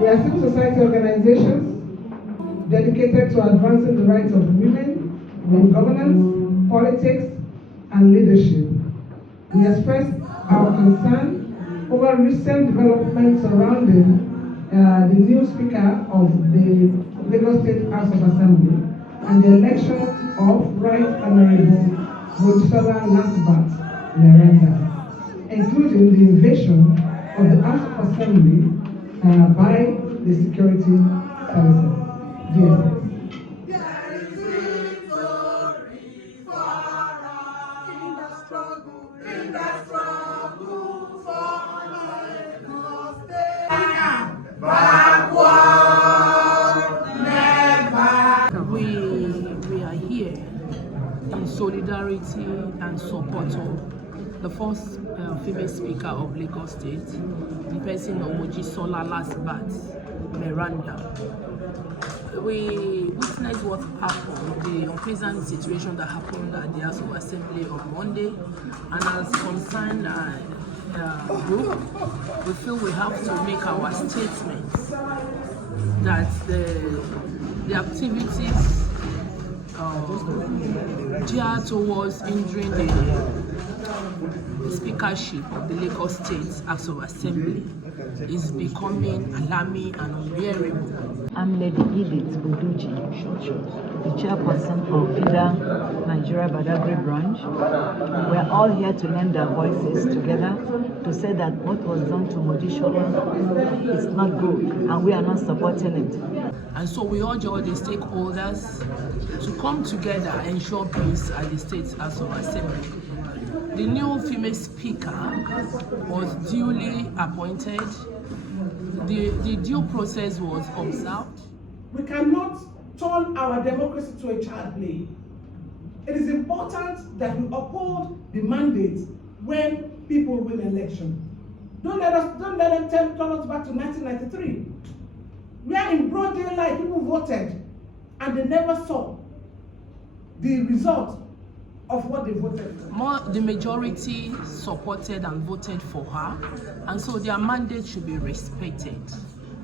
We are civil society organizations dedicated to advancing the rights of women in governance, politics, and leadership. We express our concern over recent developments surrounding the new Speaker of the Lagos State House of Assembly and the election of Right Honorable Mojisola Lasbat Meranda, including the invasion of the House of Assembly by the security services, DSS. We are here in solidarity and support of the first female speaker of Lagos State, the person of Mojisola Lasbat Meranda. We witnessed what happened, the unpleasant situation that happened at the House of Assembly on Monday, and as concerned group, we feel we have to make our statements that the activities geared towards injuring the speakership of the Lagos State House of Assembly is becoming alarming and unbearable. I'm Lady Edith Uduji, the chairperson of FIDA Nigeria Badagry branch. We're all here to lend our voices together to say that what was done to Mojisola is not good and we are not supporting it. And so we urge all the stakeholders to come together and ensure peace at the State House of Assembly. The new female speaker was duly appointed. The due process was observed. We cannot turn our democracy to a child play. It is important that we uphold the mandate when people win election. Don't let them turn us back to 1993. We are in broad daylight, people voted, and they never saw the result of what they voted for. The majority supported and voted for her, and so their mandate should be respected.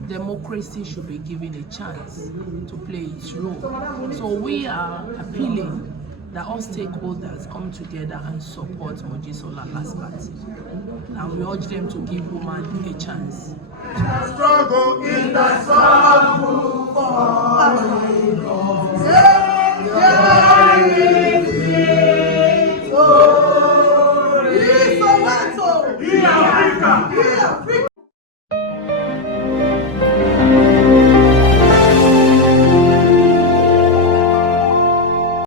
Democracy should be given a chance to play its role. So we are appealing that all stakeholders come together and support Mojisola Lasbat, and we urge them to give women a chance. Struggle in the sun.